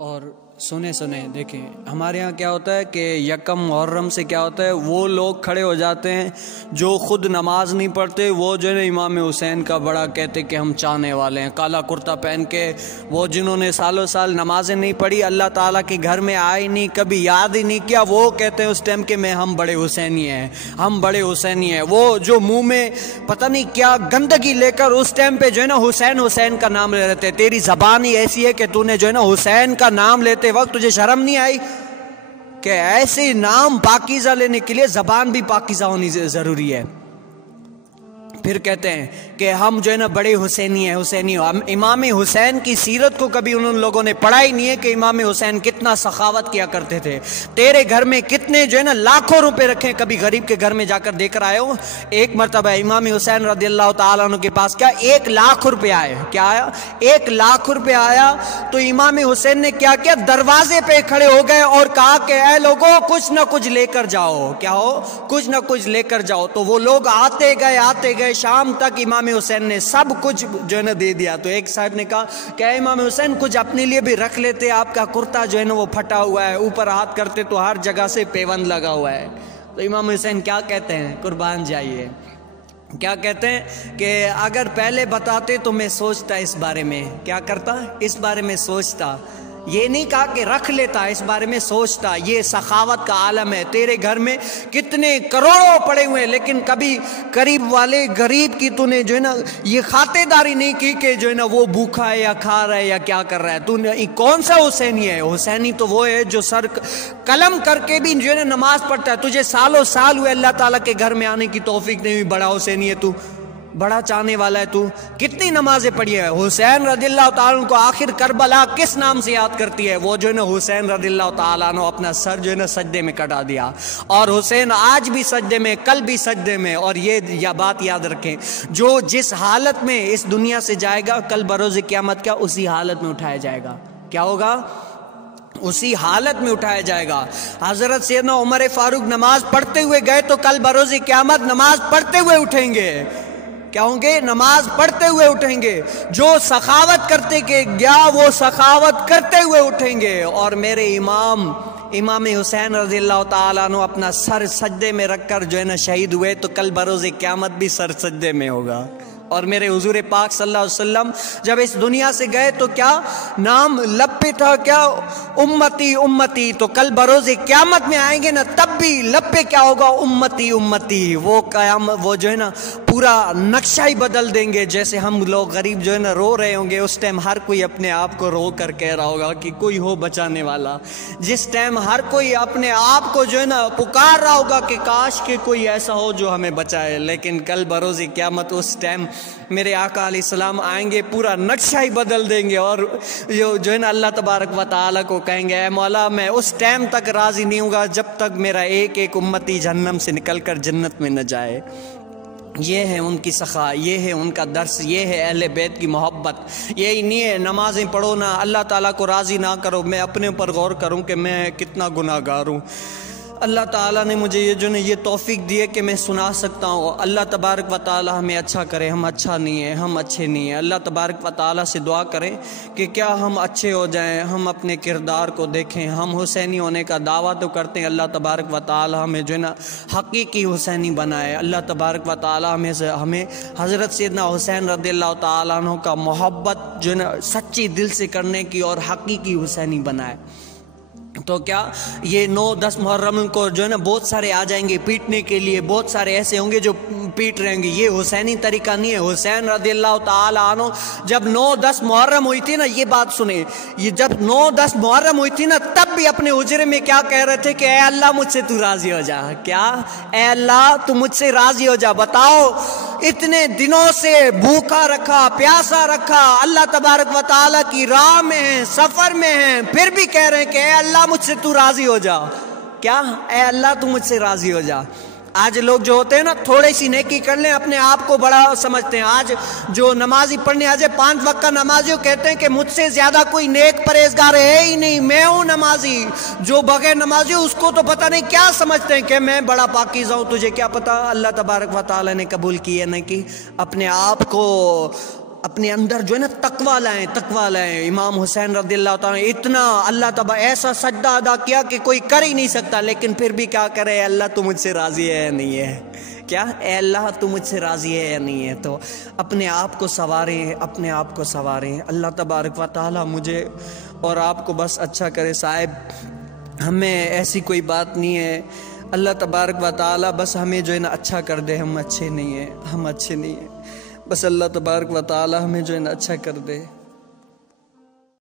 اور سنیں دیکھیں ہمارے ہاں کیا ہوتا ہے کہ یکم محرم سے کیا ہوتا ہے، وہ لوگ کھڑے ہو جاتے ہیں جو خود نماز نہیں پڑھتے، وہ جو ہے نا امام حسین کا بڑا کہتے کہ ہم چاہنے والے ہیں، کالا کرتا پہن کے، وہ جنہوں نے سالوں سال نمازیں نہیں پڑھی، اللہ تعالیٰ کے گھر میں آئے نہیں، کبھی یاد ہی نہیں کیا، وہ کہتے ہیں اس ٹائم کہ ہم بڑے حسینی ہیں، ہم بڑے حسینی ہیں۔ وہ جو منہ میں پتہ نہیں کیا گندگی لے کر اس ٹائم پہ جو ہے نا حسین کا نام لے رہتے، تیری زبان ہی ایسی ہے کہ تو نے جو ہے نا حسین کا نام لیتے وقت تجھے شرم نہیں آئی کہ ایسے نام پاکیزہ لینے کے لیے زبان بھی پاکیزہ ہونی ضروری ہے۔ پھر کہتے ہیں کہ ہم جو ہے نا بڑے حسینی ہیں، امام حسین کی سیرت کو کبھی ان لوگوں نے پڑھا ہی نہیں ہے کہ امام حسین کتنا سخاوت کیا کرتے تھے، تیرے گھر میں کتنے جو ہے نا لاکھوں روپے رکھے، کبھی غریب کے گھر میں جا کر دے کر آئے ہو؟ ایک مرتبہ امام حسین رضی اللہ تعالیٰ عنہ کے پاس کیا 1,00,000 روپے آئے، کیا آیا 1,00,000 روپے آیا، تو امام حسین نے کیا کیا، دروازے پہ کھڑے ہو گئے اور کہا کہ اے لوگوں کچھ نہ کچھ لے کر جاؤ، کیا ہو کچھ نہ کچھ لے کر جاؤ۔ تو وہ لوگ آتے گئے شام تک امام حسین نے سب کچھ جو ہے نا دے دیا۔ تو ایک صاحب نے کہا کہ اے امام حسین کچھ اپنے لیے بھی رکھ لیتے، آپ کا کرتا جو ہے نا وہ پھٹا ہوا ہے، اوپر ہاتھ کرتے تو ہر جگہ سے پیوند لگا ہوا ہے۔ تو امام حسین کیا کہتے ہیں، قربان جائیے، کیا کہتے ہیں کہ اگر پہلے بتاتے تو میں سوچتا اس بارے میں، کیا کرتا اس بارے میں سوچتا، یہ نہیں کہا کہ رکھ لیتا، اس بارے میں سوچتا۔ یہ سخاوت کا عالم ہے، تیرے گھر میں کتنے کروڑوں پڑے ہوئے ہیں لیکن کبھی قریب والے غریب کی تو نے جو ہے نا یہ خاطر داری نہیں کی کہ جو ہے نا وہ بھوکا ہے یا کھا رہا ہے یا کیا کر رہا ہے۔ تو نے کون سا حسینی ہے؟ حسینی تو وہ ہے جو سر قلم کر کے بھی جو ہے نا نماز پڑھتا ہے۔ تجھے سالوں سال ہوئے اللہ تعالیٰ کے گھر میں آنے کی توفیق نہیں ہوئی، بڑا حسینی ہے تو، بڑا چاہنے والا ہے تو، کتنی نمازیں پڑھی ہے؟ حسین رضی اللہ تعالیٰ عنہ کو آخر کربلا کس نام سے یاد کرتی ہے؟ وہ جو ہے نا حسین رضی اللہ تعالیٰ عنہ اپنا سر جو ہے نا سجدے میں کٹا دیا، اور حسین آج بھی سجدے میں، کل بھی سجدے میں۔ اور یہ بات یاد رکھیں، جو جس حالت میں اس دنیا سے جائے گا کل بروز قیامت کیا اسی حالت میں اٹھایا جائے گا، کیا ہوگا؟ اسی حالت میں اٹھایا جائے گا۔ حضرت سیدنا عمر فاروق نماز پڑھتے ہوئے گئے تو کل بروز قیامت نماز پڑھتے ہوئے اٹھیں گے، کیا ہوں گے؟ نماز پڑھتے ہوئے اٹھیں گے۔ جو سخاوت کرتے کہ گیا وہ سخاوت کرتے ہوئے اٹھیں گے۔ اور میرے امام حسین رضی اللہ تعالیٰ عنہ اپنا سر سجدے میں رکھ کر جو ہے نا شہید ہوئے تو کل بروز قیامت بھی سر سجدے میں ہوگا۔ اور میرے حضور پاک صلی اللہ علیہ وسلم جب اس دنیا سے گئے تو کیا نام لب پہ تھا، کیا امتی امتی، تو کل بروز قیامت میں آئیں گے نا تب بھی لب پہ کیا ہوگا، امتی امتی۔ وہ قیامت وہ جو ہے نا پورا نقشہ ہی بدل دیں گے، جیسے ہم لوگ غریب جو ہے نا رو رہے ہوں گے، اس ٹائم ہر کوئی اپنے آپ کو رو کر کہہ رہا ہوگا کہ کوئی ہو بچانے والا۔ جس ٹائم ہر کوئی اپنے آپ کو جو ہے نا پکار رہا ہوگا کہ کاش کہ کوئی ایسا ہو جو ہمیں بچائے، لیکن کل بروز قیامت اس ٹائم میرے آقا علیہ السلام آئیں گے، پورا نقشہ ہی بدل دیں گے، اور جو ہے نا اللہ تبارک و تعالیٰ کو کہیں گے اے مولا میں اس ٹائم تک راضی نہیں ہوں گا جب تک میرا ایک ایک امتی جہنم سے نکل کر جنت میں نہ جائے۔ یہ ہے ان کی سخا، یہ ہے ان کا درس، یہ ہے اہل بیت کی محبت۔ یہی نہیں ہے نمازیں پڑھو نا اللہ تعالیٰ کو راضی نہ کرو، میں اپنے اوپر غور کروں کہ میں کتنا گناہ گار ہوں۔ اللہ تعالیٰ نے مجھے یہ جو ہے یہ توفیق دی ہے کہ میں سنا سکتا ہوں۔ اللہ تبارک و تعالیٰ ہمیں اچھا کرے، ہم اچھا نہیں ہیں، ہم اچھے نہیں ہیں۔ اللہ تبارک و تعالیٰ سے دعا کریں کہ کیا ہم اچھے ہو جائیں، ہم اپنے کردار کو دیکھیں۔ ہم حسینی ہونے کا دعویٰ تو کرتے ہیں، اللہ تبارک و تعالیٰ ہمیں جو ہے نا حقیقی حسینی بنائے۔ اللہ تبارک و تعالیٰ ہمیں حضرت سیدنا حسین رضی اللہ تعالیٰ عنہ کا محبت جو ہے نا سچی دل سے کرنے کی اور حقیقی حسینی بنائے۔ تو کیا یہ 9-10 محرم کو جو ہے نا بہت سارے آ جائیں گے پیٹنے کے لیے، بہت سارے ایسے ہوں گے جو پیٹ رہیں گے، یہ حسینی طریقہ نہیں ہے۔ حسین رضی اللہ تعالیٰ عنہ جب 9-10 محرم ہوئی تھی نا، یہ بات سنیں، یہ جب 9-10 محرم ہوئی تھی نا تب بھی اپنے حجرے میں کیا کہہ رہے تھے کہ اے اللہ مجھ سے تو راضی ہو جا، کیا اے اللہ تو مجھ سے راضی ہو جا۔ بتاؤ اتنے دنوں سے بھوکا رکھا، پیاسا رکھا، اللہ تبارک و تعالیٰ کی راہ میں ہیں، سفر میں ہیں، پھر بھی کہہ رہے ہیں کہ اے اللہ مجھ سے تو راضی ہو جا، کیا اے اللہ تو مجھ سے راضی ہو جا۔ آج لوگ جو ہوتے ہیں نا تھوڑی سی نیکی کر لیں اپنے آپ کو بڑا سمجھتے ہیں۔ آج جو نمازی پڑھنے آج 5 وقت کا نمازیوں کہتے ہیں کہ مجھ سے زیادہ کوئی نیک پرہیزگار ہے ہی نہیں، میں ہوں نمازی۔ جو بغیر نمازی اس کو تو پتہ نہیں کیا سمجھتے ہیں کہ میں بڑا پاکیزہ ہوں، تجھے کیا پتہ اللہ تبارک و تعالیٰ نے قبول کی ہے نہیں کی۔ اپنے آپ کو اپنے اندر جو ہے نا تقویٰ لائیں. امام حسین رضی اللہ تعالیٰ اتنا اللہ تبارک ایسا سجدہ ادا کیا کہ کوئی کر ہی نہیں سکتا، لیکن پھر بھی کیا کرے، اللہ تو مجھ سے راضی ہے یا نہیں ہے، کیا اے اللہ تو مجھ سے راضی ہے یا نہیں ہے. تو اپنے آپ کو سنواریں. اللہ تبارک و تعالیٰ مجھے اور آپ کو بس اچھا کرے صاحب. ہمیں ایسی کوئی بات نہیں ہے، اللہ تبارک و تعالیٰ بس ہمیں جو ہے نا اچھا کر دے. ہم اچھے نہیں ہیں، بس اللہ تبارک و تعالیٰ ہمیں جو ہے نا اچھا کر دے.